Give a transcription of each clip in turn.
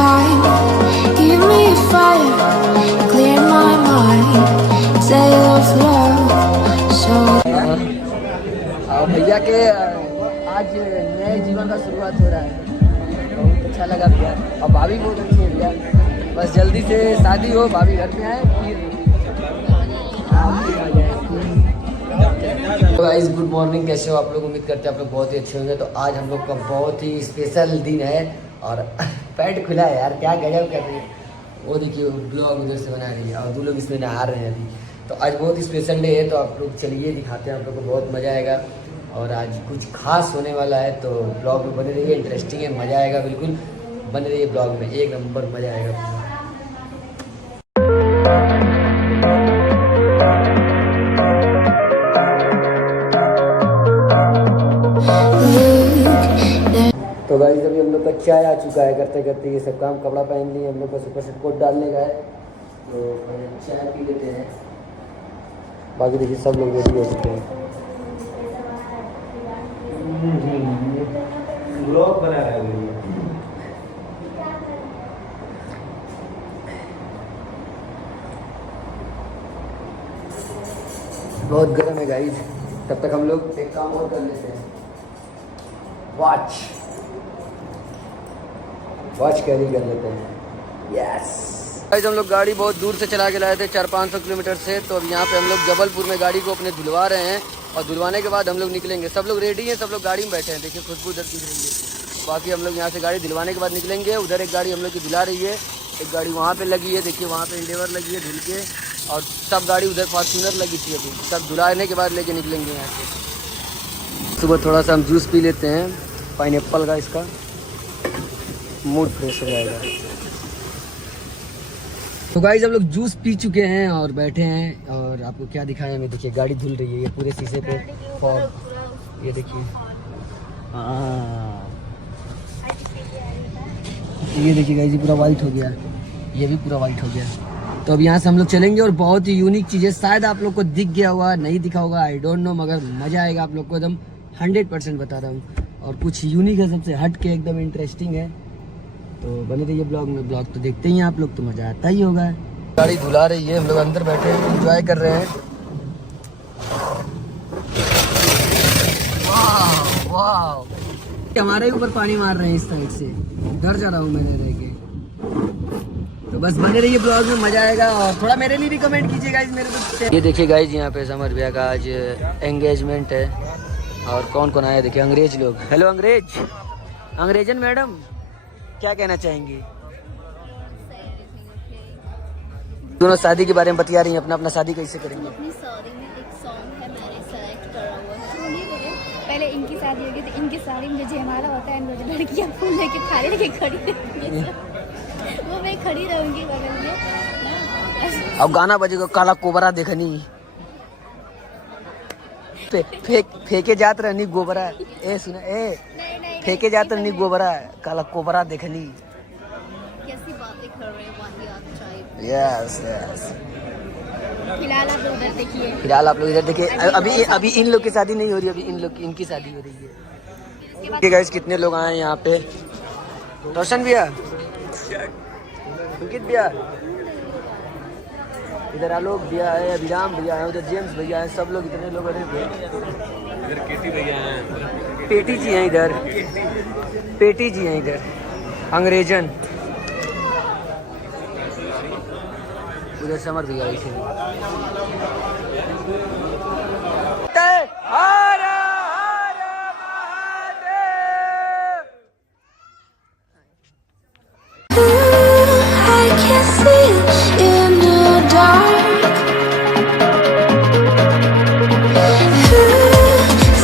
time. Give me fire, clear my mind. Say of love, so. भैया के आज नए जीवन का शुरुआत हो रहा है, बहुत अच्छा लगा भैया। और भाभी बहुत अच्छी है भैया, बस जल्दी से शादी हो, भाभी घर में आए फिर। गाइस गुड मॉर्निंग, कैसे हो आप लोग? उम्मीद करते हैं आप लोग बहुत ही अच्छे होंगे। तो आज हम लोग का बहुत ही स्पेशल दिन है और पैंट खुला है यार, क्या गजब कर रही है। वो देखिए ब्लॉग उधर से बना रही है और दो लोग इसमें नहा रहे हैं अभी। तो आज बहुत ही स्पेशल डे है, तो आप लोग चलिए दिखाते हैं, आप लोग को बहुत मज़ा आएगा। और आज कुछ खास होने वाला है, तो ब्लॉग में बने रहिए, इंटरेस्टिंग है, मज़ा आएगा। बिल्कुल बने रहिए ब्लॉग में, एक नंबर मज़ा आएगा। तो गाइस अभी हम लोग का चाय आ चुका है, करते करते ये सब काम, कपड़ा पहन लिए हम लोग का, सुपर सेट कोट डालने का है। तो चाय पी लेते हैं, बाकी देखिए सब लोग रेडी हो चुके हैं। ब्लॉग बना रहा है बहुत गर्म है गाइस, तब तक हम लोग एक काम और कर लेते हैं, वॉच कैरी कर लेते हैं। यस गाइस, हम लोग गाड़ी बहुत दूर से चला के लाए थे, 400-500 किलोमीटर से। तो अब यहाँ पे हम लोग जबलपुर में गाड़ी को अपने धुलवा रहे हैं और धुलवाने के बाद हम लोग निकलेंगे। सब लोग रेडी हैं, सब लोग गाड़ी में बैठे हैं, देखिए खुशबू उधर दिख रही है। बाकी हम लोग यहाँ से गाड़ी धुलवाने के बाद निकलेंगे। उधर एक गाड़ी हम लोग की धुला रही है, एक गाड़ी वहाँ पे लगी है, देखिए वहाँ पे इंडेवर लगी है धुल के, और सब गाड़ी उधर फॉर्च्यूनर लगी थी। अभी सब धुलाने के बाद लेके निकलेंगे यहाँ से। सुबह थोड़ा सा हम जूस पी लेते हैं पाइनएप्पल का, इसका मूड फ्रेश हो जाएगा। तो गाइस हम लोग जूस पी चुके हैं और बैठे हैं, और आपको क्या दिखाएं हमें, देखिए गाड़ी धुल रही है, ये पूरे शीशे पे फॉग, ये देखिए। ये देखिए गाइस, ये पूरा वाइट हो गया, ये भी पूरा वाइट हो गया। तो अब यहाँ से हम लोग चलेंगे और बहुत ही यूनिक चीज़ें, शायद आप लोग को दिख गया होगा, नहीं दिखा होगा, आई डोंट नो, मगर मज़ा आएगा आप लोग को, एकदम 100% बता रहा हूँ। और कुछ यूनिक है, सबसे हट के एकदम इंटरेस्टिंग है। तो बने रहिए ब्लॉग में, ब्लॉग तो देखते ही हैं आप लोग, तो मज़ा आता ही होगा। गाड़ी धुला रही है, हम लोग अंदर बैठे हैं, एंजॉय कर रहे हैं। वाह वाह, हमारे ही ऊपर पानी मार रहे हैं इस साइड से, डर जा रहा हूँ मैंने रह के। तो बस बने रहिए ब्लॉग में, मज़ा आएगा। और थोड़ा मेरे लिए भी कमेंट कीजिएगा इस मेरे तो। ये देखिए गाइज, यहाँ पे समर भैया का आज एंगेजमेंट है, और कौन कौन आया देखिए, अंग्रेज लोग। हेलो अंग्रेजन मैडम, क्या कहना चाहेंगी? दोनों शादी के बारे में बतिया रही हैं, अपना शादी कैसे करेंगे। अपनी शादी में एक सॉन्ग है मैंने सेलेक्ट करा हुआ है, पहले इनकी शादी होगी तो इनकी शादी में जयमाला होता है, लड़कियां फूल लेके थाली लेके खड़ी रहती है, वो मैं खड़ी रहूंगी बगल में। अब गाना बजेगा, काला कोबरा देखनी, फेंके जात रहनी गोबरा, ए सुना ए, फेंके जात रहनी गोबरा, काला कोबरा देखनी। कैसी बातें कर रहे हैं यस यस। फिलहाल आप लोग इधर देखिए, फिलहाल आप लोग इधर देखिए। अभी इन लोग की शादी नहीं हो रही, अभी इन लोग इनकी शादी हो रही है। ठीक है, कितने लोग आए हैं यहाँ पे? रोशन भैया, अंकित भैया, इधर आलोक भैया है, अभिराम भैया है, उधर जेम्स भैया है, सब लोग इतने लोग। अरे इधर केटी भैया हैं, पेटी जी हैं इधर, पेटी जी हैं इधर, अंग्रेजन, उधर समर भैया ऐसे। I can see in the dark.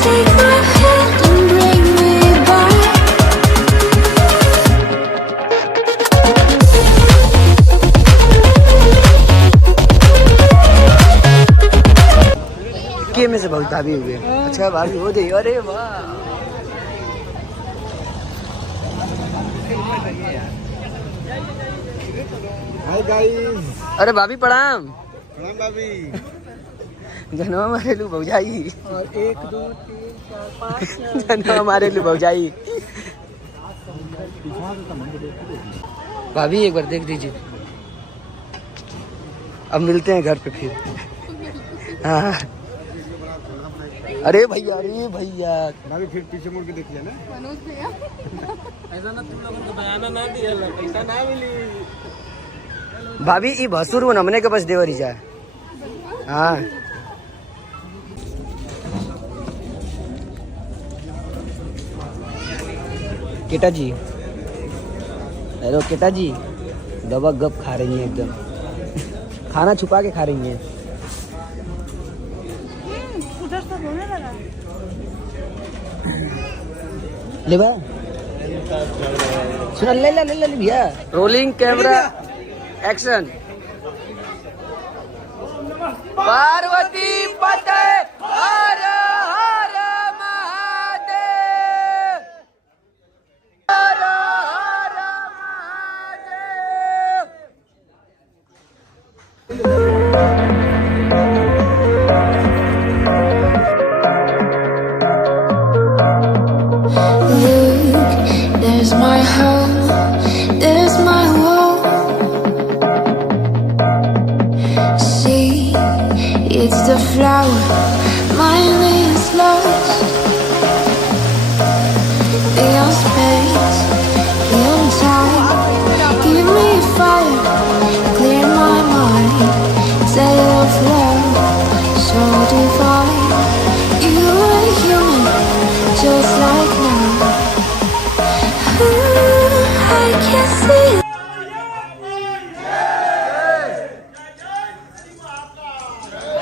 Take my hand and bring me back. के में से बहुत भाभी हुए। अच्छा भाभी हो गई, अरे वाह। हाय गाइस, अरे भाभी प्रणाम। प्रणाम भाभी। जनवा मारे लू भौजाई, और 1 2 3 4 5 जनवा मारे लू भौजाई। भाभी एक बार देख दीजिए। अब मिलते हैं घर पे फिर। हाँ अरे भैया भाभी फिर पीछे मुड़ के देखिए ना। मनोज भैया ऐसा ना तुम लोगों को बयाना ना दिया, पैसा ना मिली। भाभी ई भसुर वो नमने के बस देवरी जाए। हाँ केटा जी, हेलो केटा जी, दबा गप खा रही हैं एकदम, खाना छुपा के खा रही हैं। उधर से बोलने लगा। ले बा सुना, ले भैया। Rolling camera action. पार्वती पते हर हर महादेव, हर हर Mahadev. Look, there's my home, there's my wall. See, it's the flower, mine is lost. Beyond space, beyond time, give me fire, clear my mind. Tale of love, so divine. You are human, just like now. I can see it.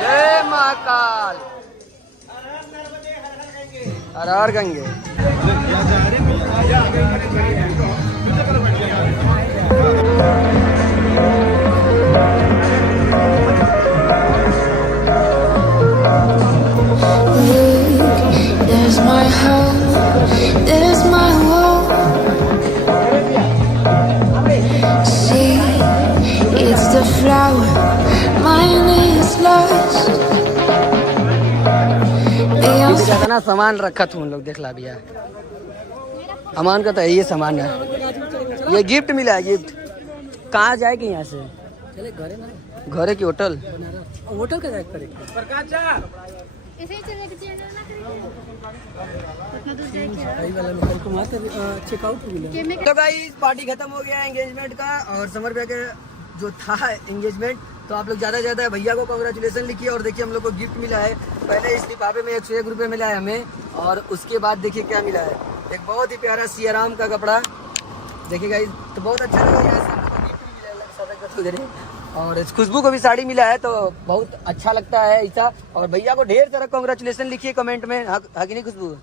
जय महाकाल, हर हर Gange. Look, there's my home, there's my wall. See, it's the flower, mine is lost. Beyond ज्यादा ना सामान रखा था उन लोग, देख ला भैया। अमान का तो ये सामान है, ये गिफ्ट मिला है, गिफ्ट। कहाँ जाएगी यहाँ से? चले घरे ना, घरे की होटल, होटल का जाए पड़ेगा। ऐसे ही चले के चेंज ना करेंगे। उतना दूर जाए क्या? तो गाइस पार्टी खत्म हो गया एंगेजमेंट का, और समर भैया के जो था एंगेजमेंट, तो आप लोग ज्यादा ज्यादा भैया को कांग्रेचुलेसन लिखिए। और देखिए हम लोग को गिफ्ट मिला है, पहले इस लिफाफे में 101 रुपये मिला है हमें, और उसके बाद देखिए क्या मिला है, एक बहुत ही प्यारा सियाराम का कपड़ा। देखिए गाइस, तो बहुत अच्छा लगा, यहाँ से हम लोग को गिफ्ट भी मिला है, सदका वगैरह। और इस खुशबू को भी साड़ी मिला है, तो बहुत अच्छा लगता है ऐसा। और भैया को ढेर सारा कांग्रेचुलेसन लिखिए कमेंट में, हाँ कि नहीं खुशबू?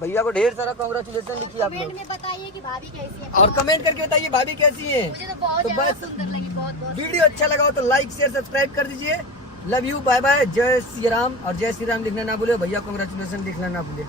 भैया को ढेर सारा कांग्रेचुलेसन लिखिए आप कमेंट लोग, में बताइए कि भाभी कैसी है। और कमेंट करके बताइए भाभी कैसी है। मुझे तो बहुत तो ज्यादा बस सुंदर लगी, बहुत बहुत। वीडियो अच्छा लगा हो तो लाइक शेयर सब्सक्राइब कर दीजिए। लव यू, बाय बाय, जय श्री राम। और जय श्री राम लिखना ना भूले, भैया कांग्रेचुलेसन लिखना ना भूले।